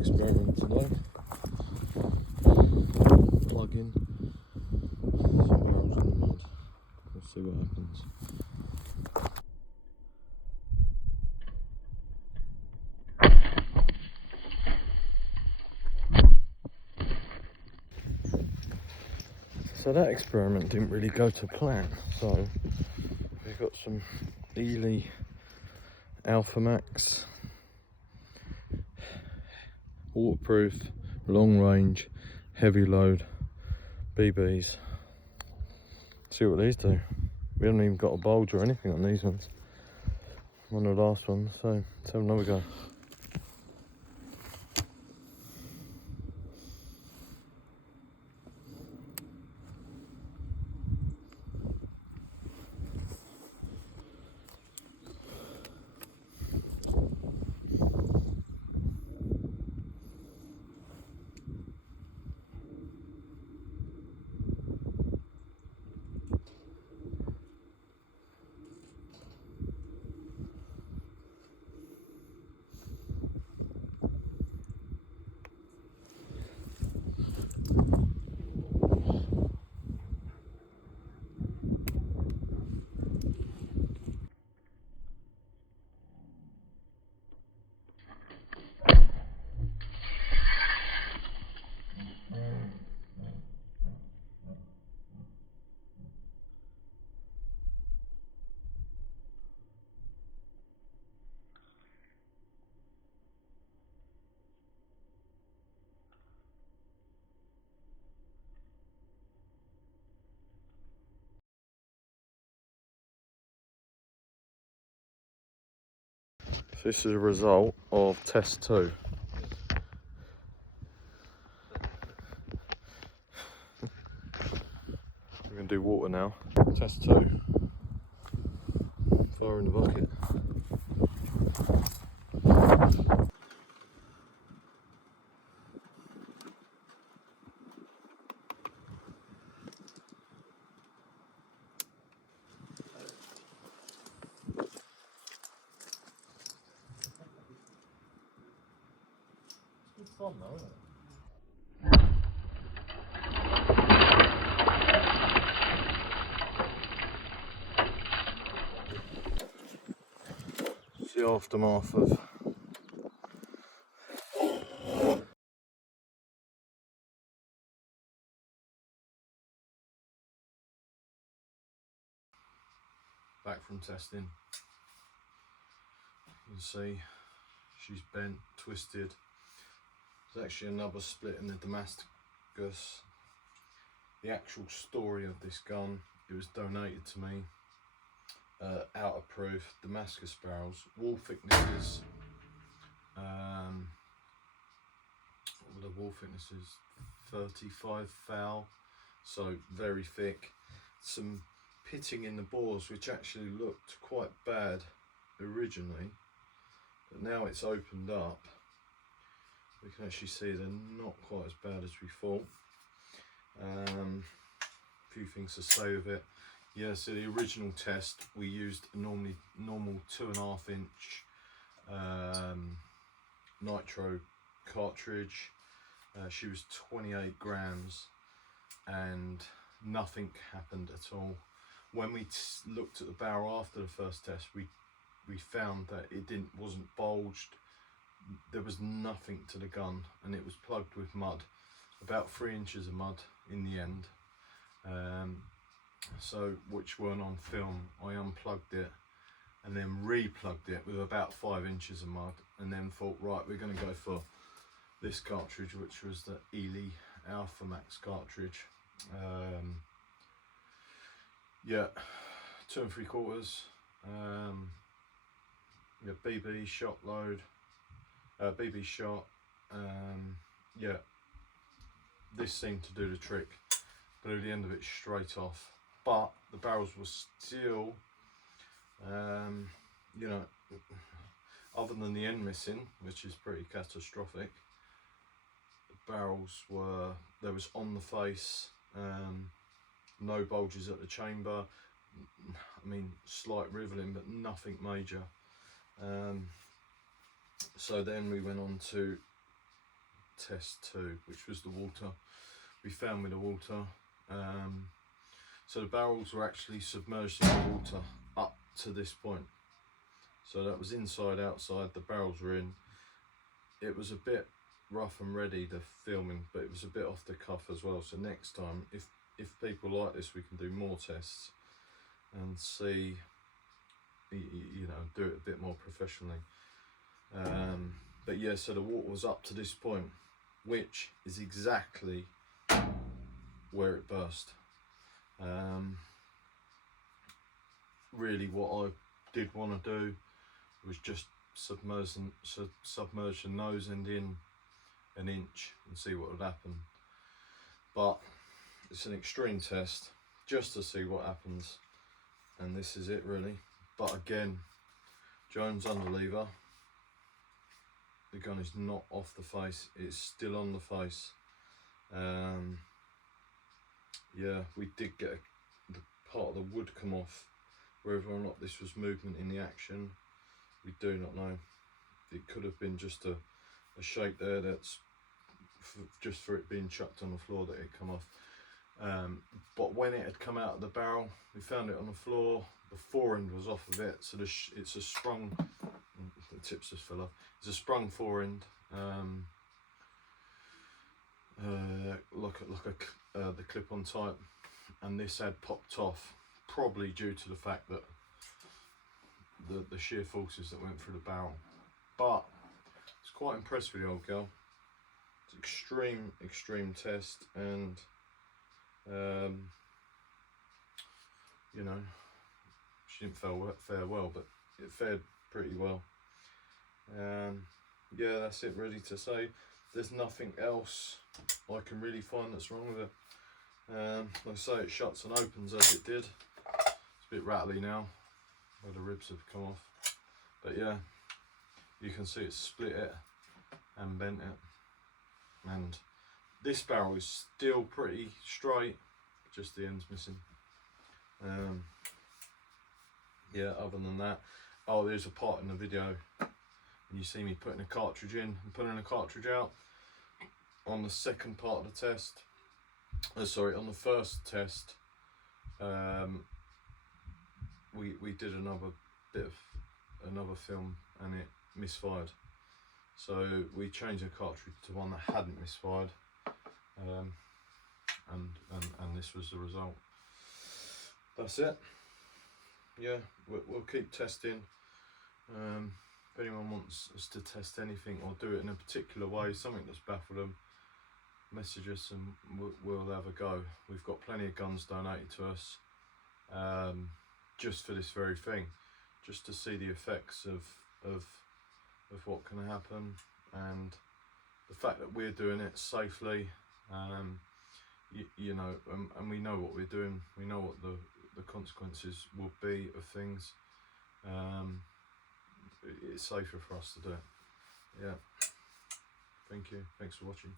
experiment today. Plug in some barrels in the mud. We'll see what happens. So that experiment didn't really go to plan. So we've got some Ely Alpha Max, waterproof, long range, heavy load BBs. See what these do. We haven't even got a bulge or anything on these ones. One of the last ones, so let's have another go. So this is a result of test 2. We're going to do water now. Test 2. Fire in the bucket. It's fun though, isn't it? It's the aftermath of back from testing. You can see she's bent, twisted. There's actually another split in the Damascus. The actual story of this gun, it was donated to me. Out of proof, Damascus barrels, wall thicknesses. What were the wall thicknesses? 35 thou, so very thick. Some pitting in the bores, which actually looked quite bad originally, but now it's opened up. We can actually see they're not quite as bad as we thought. A few things to say with it. Yeah, so the original test we used a normal 2.5 inch nitro cartridge. She was 28 grams and nothing happened at all. When we looked at the barrel after the first test, we found that it wasn't bulged. There was nothing to the gun, and it was plugged with mud, about 3 inches of mud in the end. So which weren't on film. I unplugged it and then replugged it with about 5 inches of mud, and then thought, right, we're going to go for this cartridge, which was the Ely Alpha Max cartridge. Yeah, 2 3/4. Yeah, BB shot load, BB shot. Yeah, this seemed to do the trick. Blew the end of it straight off, but the barrels were still, you know, other than the end missing, which is pretty catastrophic, the barrels were, there was on the face, no bulges at the chamber. I mean, slight riveling, but nothing major. So then we went on to test 2, which was the water. We found with the water. So the barrels were actually submerged in the water up to this point. So that was inside, outside, the barrels were in. It was a bit rough and ready, the filming, but it was a bit off the cuff as well. So next time, if people like this, we can do more tests and see, you know, do it a bit more professionally. But yeah, so the water was up to this point, which is exactly where it burst. Really what I did want to do was just submerge the nose end in an inch and see what would happen. But it's an extreme test just to see what happens, and this is it really. But again, Jones underlever. The gun is not off the face, it's still on the face. Yeah, we did get the part of the wood come off. Whether or not this was movement in the action, we do not know. It could have been just a shape there that's just for it being chucked on the floor that it come off. But when it had come out of the barrel, we found it on the floor. The forend was off of it, so it's a sprung. The tips just fell off. It's a sprung forend, the clip-on type, and this had popped off, probably due to the fact that the sheer forces that went through the barrel. But I was quite impressed with the old girl. It's extreme test, and you know, she didn't fare well, but it fared pretty well. Yeah, that's it really to say. There's nothing else I can really find that's wrong with it. Like I say, it shuts and opens as it did. It's a bit rattly now where the ribs have come off, but yeah, you can see it split it and bent it. And this barrel is still pretty straight, just the end's missing. Yeah, other than that, oh, there's a part in the video and you see me putting a cartridge in and pulling a cartridge out. On the second part of the test, sorry, on the first test, we did another film and it misfired. So we changed the cartridge to one that hadn't misfired, and this was the result. That's it. Yeah, we'll keep testing. If anyone wants us to test anything or do it in a particular way, something that's baffled them, message us and we'll have a go. We've got plenty of guns donated to us, just for this very thing, just to see the effects of what can happen, and the fact that we're doing it safely. You know, and we know what we're doing. We know what the consequences will be of things. It's safer for us to do it. Yeah. Thank you. Thanks for watching.